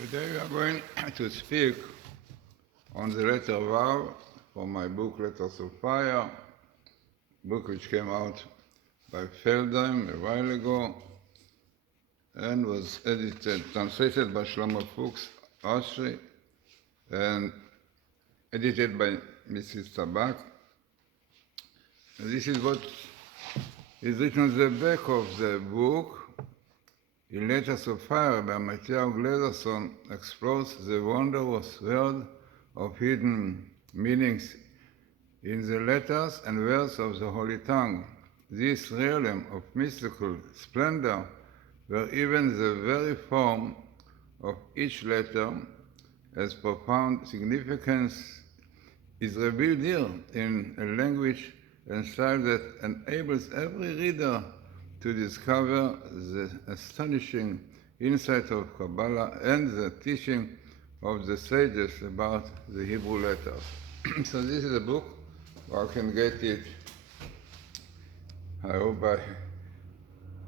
Today we are going to speak on the letter ו from my book Letters of Fire, book which came out by Feldheim a while ago and was translated by Shlomo Fuchs, Austri, and edited by Mrs. Tabak. And this is what is written on the back of the book. In Letters of Fire by Matityahu Glazerson explores the wondrous world of hidden meanings in the letters and words of the Holy Tongue. This realm of mystical splendor, where even the very form of each letter has profound significance, is revealed here in a language and style that enables every reader to discover the astonishing insight of Kabbalah and the teaching of the sages about the Hebrew letters. So this is a book, I can get it, I hope, by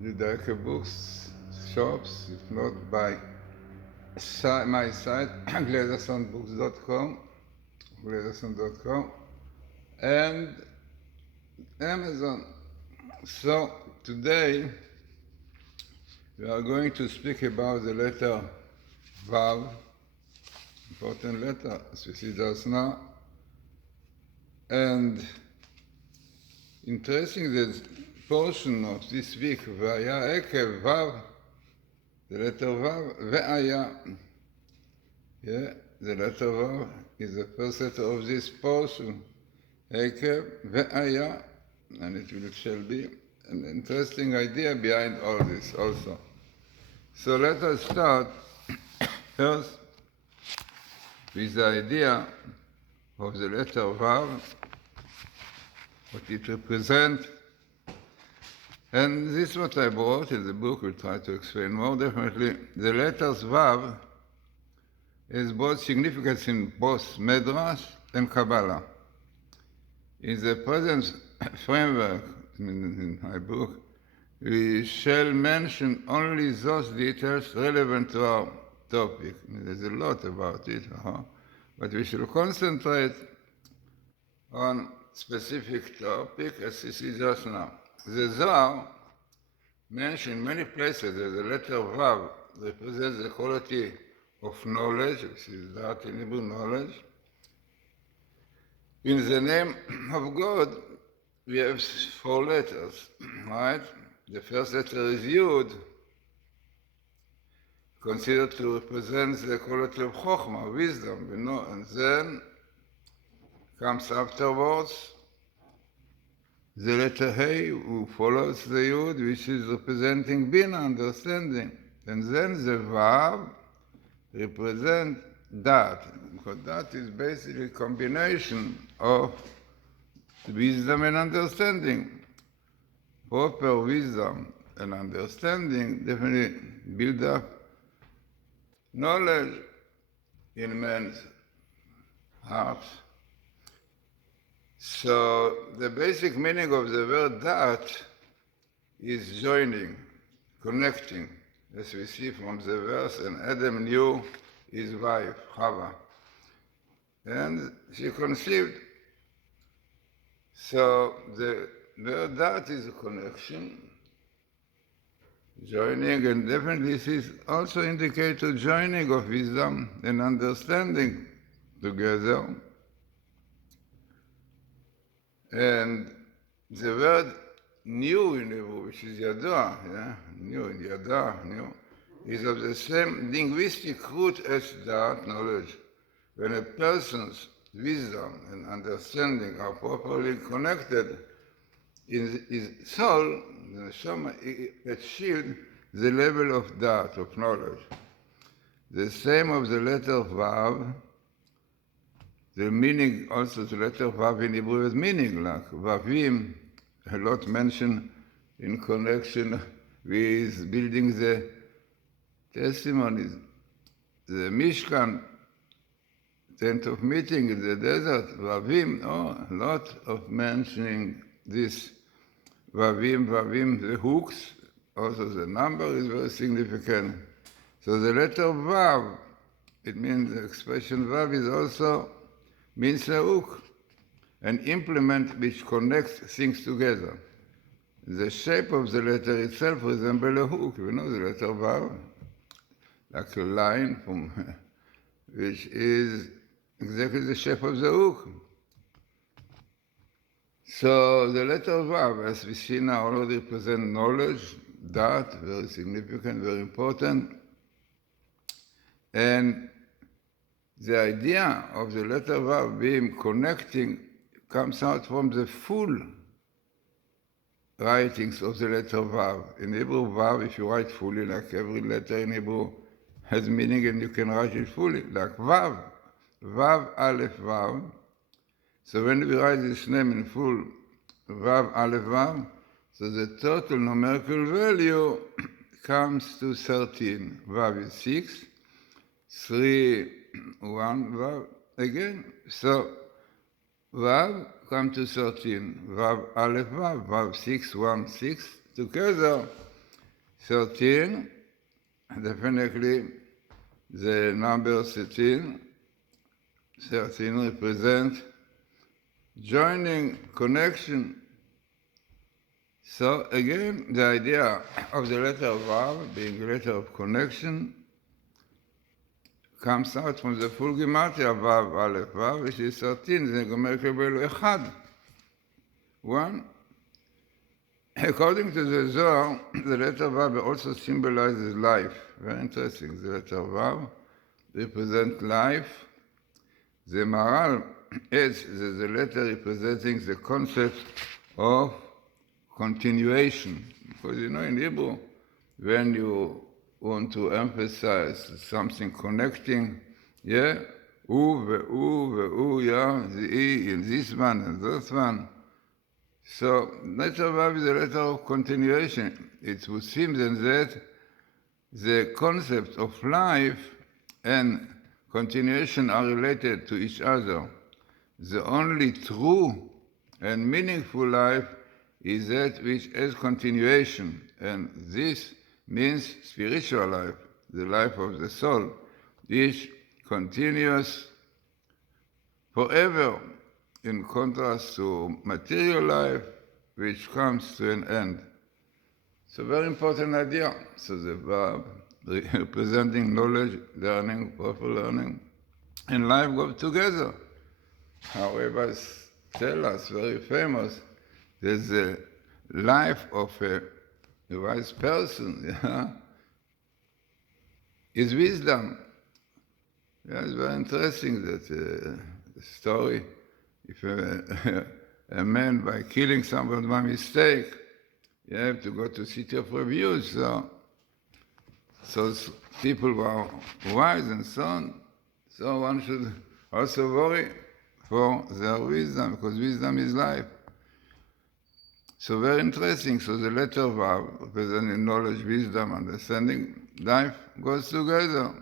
the Director Books shops, if not by my site, glazersonbooks.com, glazerson.com, and Amazon. So today we are going to speak about the letter ו, important letter, as we see just now. And interesting, the portion of this week, והיה עקב ו, the letter ו, והיה. Yeah, the letter ו is the first letter of this portion. עקב, והיה, and it shall be. An interesting idea behind all this also. So let us start first with the idea of the letter ו, what it represents. And this is what I brought in the book. We'll try to explain more definitely. The letters ו is both significance in both Midrash and Kabbalah. In the present framework, in my book, we shall mention only those details relevant to our topic. There's a lot about it, but we shall concentrate on specific topic as we see just now. The Zohar mentioned in many places that the letter ו represents the quality of knowledge, which is that in Hebrew knowledge. In the name of God, we have 4 letters, right? The first letter is Yud, considered to represent the quality of Chokhmah, wisdom, and then comes afterwards the letter Hey, who follows the Yud, which is representing Bina, understanding. And then the ו represents Dat, because that is basically a combination of wisdom and understanding. Proper wisdom and understanding definitely build up knowledge in man's heart. So the basic meaning of the word dat is joining, connecting, as we see from the verse, and Adam knew his wife, Chava, and she conceived. So the word dat is a connection, joining, and definitely this is also indicates a joining of wisdom and understanding together. And the word new in Hebrew, which is yada, new, is of the same linguistic root as dat, knowledge. When a person's wisdom and understanding are properly connected in his soul, the neshama achieves the level of dat, of knowledge. The same of the letter ו, the meaning also the letter ו in Hebrew is meaning, like vavim, a lot mentioned in connection with building the testimonies, the Mishkan, tent of meeting in the desert, vavim, a lot of mentioning this vavim, the hooks, also the number is very significant. So the letter ו it means the expression Vav is also means a hook, an implement which connects things together. The shape of the letter itself resembles a hook. You know the letter Vav, like a line from which is exactly the shape of the hook. So the letter Vav, as we see now, already represents knowledge, that, very significant, very important. And the idea of the letter Vav being connecting comes out from the full writings of the letter Vav. In Hebrew, Vav, if you write fully, like every letter in Hebrew has meaning and you can write it fully, like Vav, Vav, Aleph, Vav. So when we write this name in full, Vav, Aleph, Vav, so the total numerical value comes to 13. Vav is 6, 3, 1, Vav again. So Vav come to 13. Vav, Aleph, Vav, Vav 6, 1, 6. Together, 13. Definitely the number 13. 13 represents joining, connection. So again, the idea of the letter Vav being a letter of connection comes out from the full Gematria Vav, Aleph, Vav, which is 13, the numerical value Echad. 1. According to the Zohar, the letter Vav also symbolizes life. Very interesting. The letter Vav represents life. The Maharal adds that the letter representing the concept of continuation. Because in Hebrew, when you want to emphasize something connecting, yeah, yeah, the E in this one and this one. So letter Vav is a letter of continuation. It would seem then that the concept of life and continuation are related to each other. The only true and meaningful life is that which has continuation, and this means spiritual life, the life of the soul, which continues forever, in contrast to material life, which comes to an end. It's a very important idea. So the Vav, representing knowledge, learning, proper learning, and life go together. Our rabbis tell us, very famous, that the life of a wise person, yeah, is wisdom. Yeah, it's very interesting that the story, if a man, by killing someone by mistake, you have to go to city of reviews. So people were wise and so on. So one should also worry for their wisdom, because wisdom is life. So very interesting. So the letter Vav, representing knowledge, wisdom, understanding, life goes together.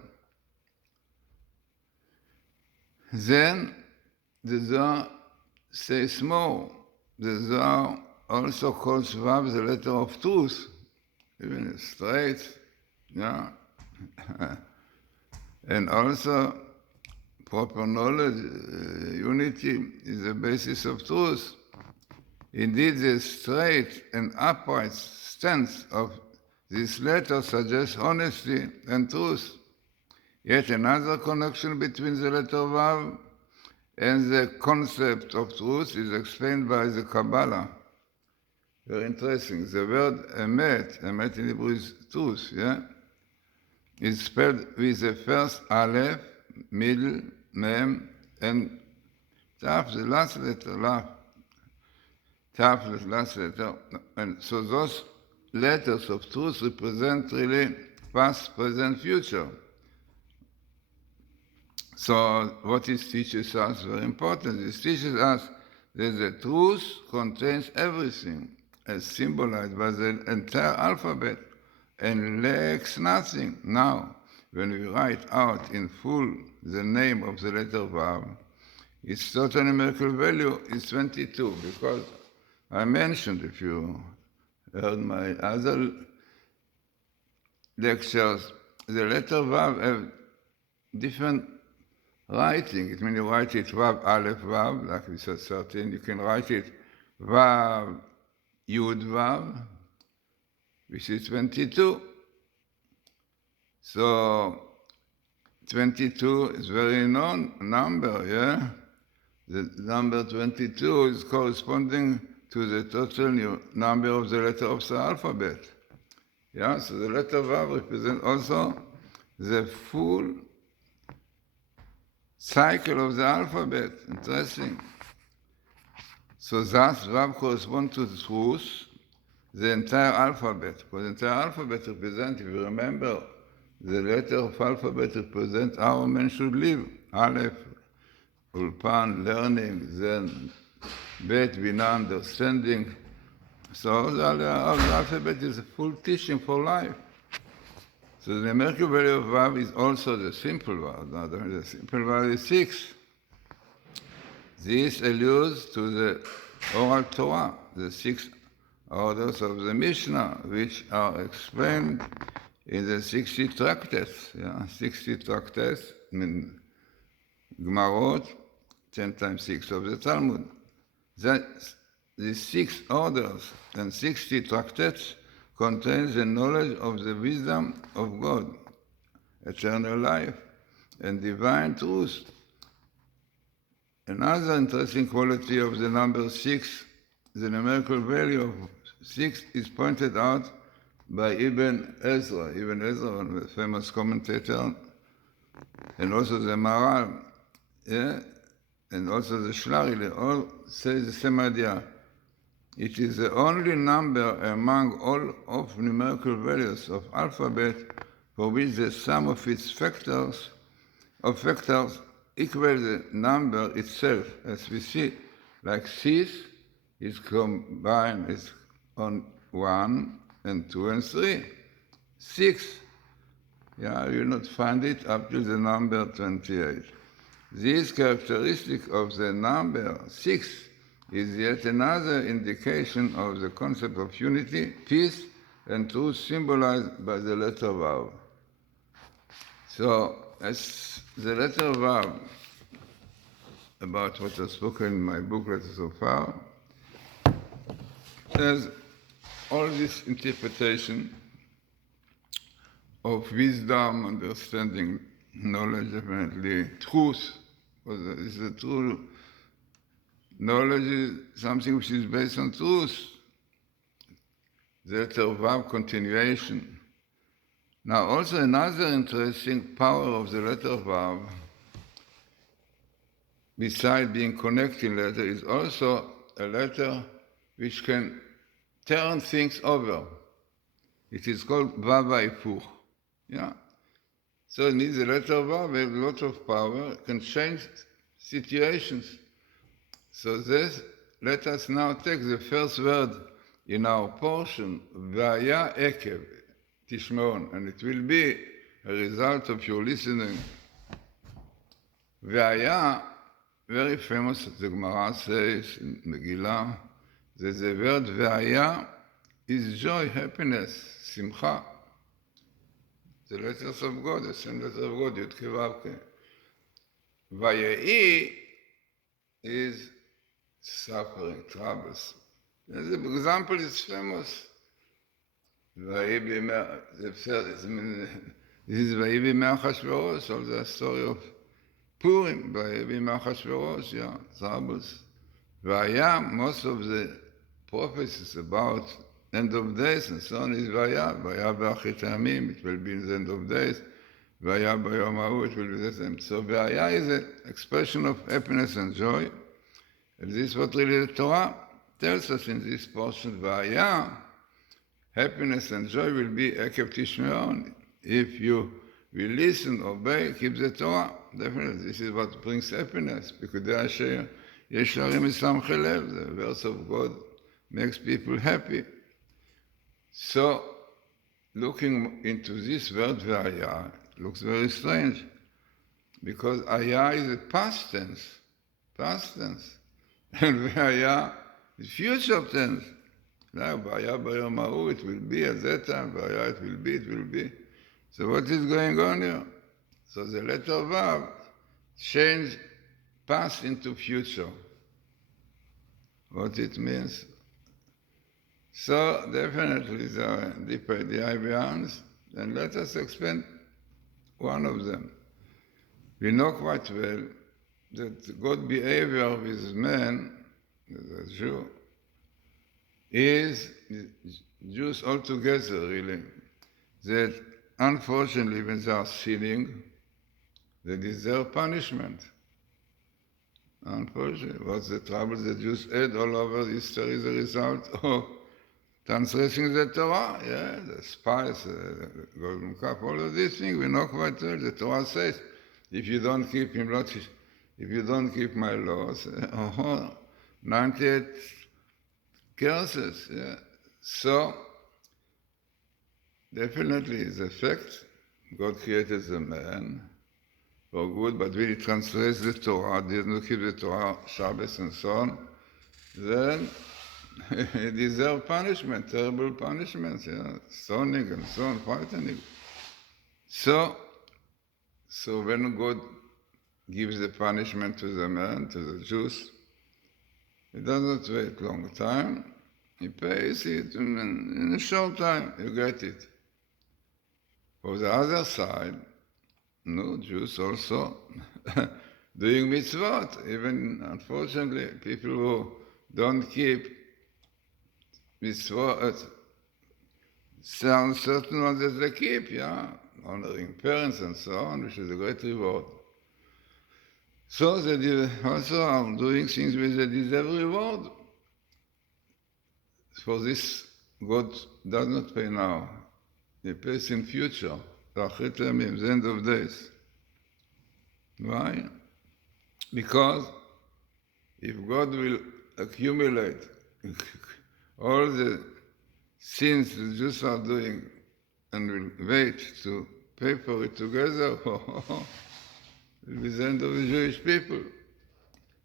Then the Zohar says more. The Zohar also calls Vav the letter of truth, even straight, yeah. And also proper knowledge, unity is the basis of truth. Indeed, the straight and upright stance of this letter suggests honesty and truth. Yet another connection between the letter Vav and the concept of truth is explained by the Kabbalah. Very interesting. The word emet, emet in Hebrew is truth, yeah? Is spelled with the first aleph, middle, mem, and taf, the last letter, laf. Taf, the last letter. And so those letters of truth represent really past, present, future. So what it teaches us, very important, it teaches us that the truth contains everything, as symbolized by the entire alphabet, and lacks nothing. Now, when we write out in full the name of the letter Vav, its total numerical value is 22, because I mentioned, if you heard my other lectures, the letter Vav have different writing. It means you write it Vav, Aleph, Vav, like we said 13. You can write it Vav, Yud, Vav, which is 22. So 22 is very known number, yeah? The number 22 is corresponding to the total number of the letter of the alphabet. Yeah, so the letter Vav represents also the full cycle of the alphabet. Interesting. So thus Vav corresponds to the truth, the entire alphabet. Because the entire alphabet represents, if you remember, the letter of alphabet represents how man should live. Aleph, Ulpan, learning, then Bet, Binah, understanding. So the alphabet is a full teaching for life. So the numerical value of Vav is also the simple Vav. Now, the simple Vav is 6. This alludes to the oral Torah, the 6 orders of the Mishnah, which are explained in the 60 tractates. Yeah, 60 tractates, I mean, Gemarot, 10 times 6 of the Talmud. That the 6 orders and 60 tractates contains the knowledge of the wisdom of God, eternal life, and divine truth. Another interesting quality of the number 6, the numerical value of 6, is pointed out by Ibn Ezra. Ibn Ezra, one of the famous commentator, and also the Maral, yeah? And also the Shlari, they all say the same idea. It is the only number among all of numerical values of alphabet for which the sum of its factors equals the number itself. As we see, like 6 is combined, is on 1 and 2 and 3. 6. Yeah, you will not find it up to the number 28. This characteristic of the number 6 is yet another indication of the concept of unity, peace, and truth symbolized by the letter Vav. So, as the letter Vav, about what I've spoken in my booklet so far, there's all this interpretation of wisdom, understanding, knowledge, definitely, truth. Because it's the true knowledge is something which is based on truth. The letter Vav continuation. Now, also another interesting power of the letter Vav, besides being connecting letter, is also a letter which can turn things over. It is called Vav Haipuch. Yeah. So it means the letter Vav has a lot of power, can change situations. So this, let us now take the first word in our portion, Vaya Ekev, Tishmeon, and it will be a result of your listening. Vaya, very famous, the Gemara says in Megillah, that the word Vaya is joy, happiness, simcha. The letters of God, the same letter of God, Yud Kei Vav Kei. Vayehi is suffering, troubles. The example is famous. This is Vayehi b'mei Achashverosh, all the story of Purim, Vayehi b'mei Achashverosh, yeah, troubles. Vaya, most of the prophecies about end of days and so on is Vaya. Vaya b'achrit hamim, it will be in the end of days. Vaya b'yom ha'u, it will be the same. So Vaya is an expression of happiness and joy. And this is what really the Torah tells us in this portion. Vaya, happiness and joy will be Ekev Tishmeon. If you will listen, obey, keep the Torah. Definitely, this is what brings happiness. Because the words of God makes people happy. So, looking into this word Vaya, it looks very strange, because Aya is a past tense, and Vaya is future tense. Now, Vaya b'yom ha'u, it will be at that time, Vaya, it will be. So what is going on here? So the letter Vav changed past into future. What it means? So definitely there are deep idea behind, and let us explain one of them. We know quite well that God's behavior with man, the Jew, is Jews altogether, really, that unfortunately when they are sinning, they deserve punishment. Unfortunately, what's the trouble the Jews had all over history as a result of transgressing the Torah? Yeah, the spice, the golden cup, all of these things, we know quite well. The Torah says, if you don't keep my laws, 98 curses. Yeah. So, definitely it's a fact. God created the man for good, but when he transgressed the Torah, did not keep the Torah, Shabbos and so on, then he deserved punishment, terrible punishments, stoning and so on, frightening. So when God gives the punishment to the man, to the Jews, he does not wait long time. He pays it, and in a short time you get it. For the other side, no, Jews also doing mitzvot. Even, unfortunately, people who don't keep mitzvot, certain ones that they keep, honoring parents and so on, which is a great reward. So they also are doing things which they deserve reward. For this, God does not pay now. He pays in future. The end of days. Why? Because if God will accumulate all the sins the Jews are doing and will wait to pay for it together, it will be the end of the Jewish people.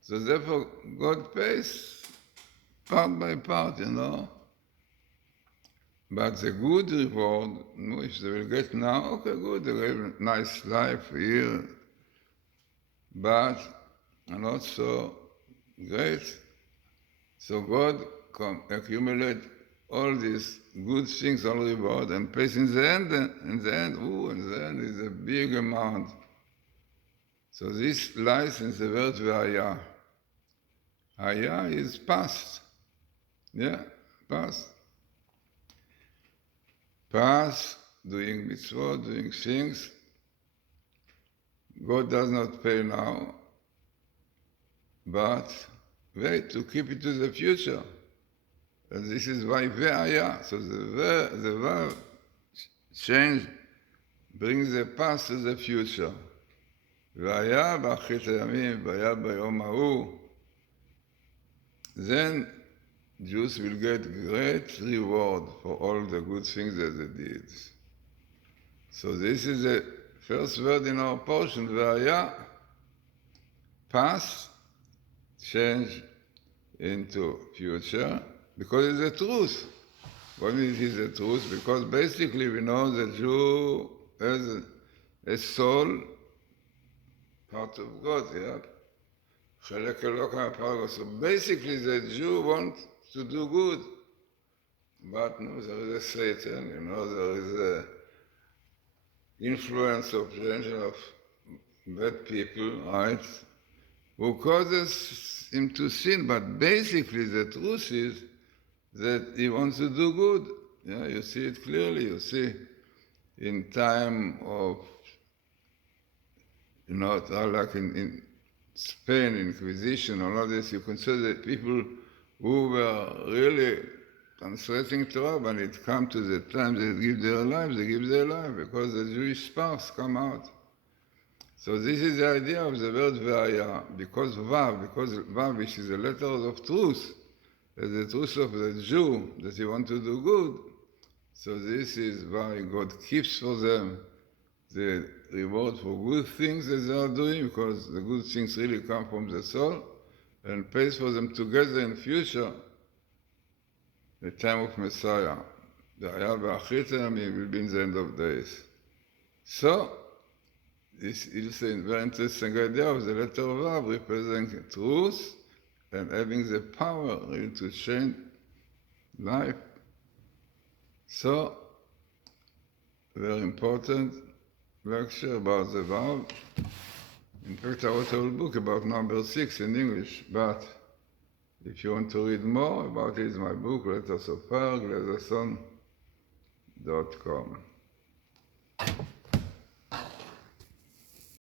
So therefore, God pays part by part, But the good reward, if they will get now, okay, good, they will have a nice life here, but not so great. So God accumulate all these good things, all reward, and pays in the end is a big amount. So this lies in the word V'haya. Haya is past. Past. Past, doing mitzvot, doing things. God does not pay now, but wait to keep it to the future. And this is why V'haya. So the Vav change brings the past to the future. V'haya b'achrit hayamim, v'haya b'yom ha'u. Then Jews will get great reward for all the good things that they did. So this is the first word in our portion, V'haya, past, change into future, because it's the truth. What means it is the truth? Because basically we know the Jew has a soul, part of God, חלק אלוק מהפרגו. So basically the Jew wants to do good. But no, there is a Satan, there is a influence of bad people, right? Who causes him to sin. But basically the truth is that he wants to do good. You see it clearly. You see in time of, like in Spain, Inquisition, all of this, you consider people who were really transgressing Torah. When it comes to the time they give their lives, because the Jewish spouse come out. So this is the idea of the word V'haya, because Vav, which is the letter of truth, is the truth of the Jew, that he wants to do good. So this is why God keeps for them the reward for good things that they are doing, because the good things really come from the soul, and pays for them together in future, the time of Messiah. The Ayah B'achrit Hayamim will be in the end of days. So, this is a very interesting idea of the letter Vav representing truth and having the power really to change life. So, very important lecture about the Vav. In fact, I wrote a whole book about number 6 in English, but if you want to read more about it, it's my book, Letters of Fire, Glazerson.com.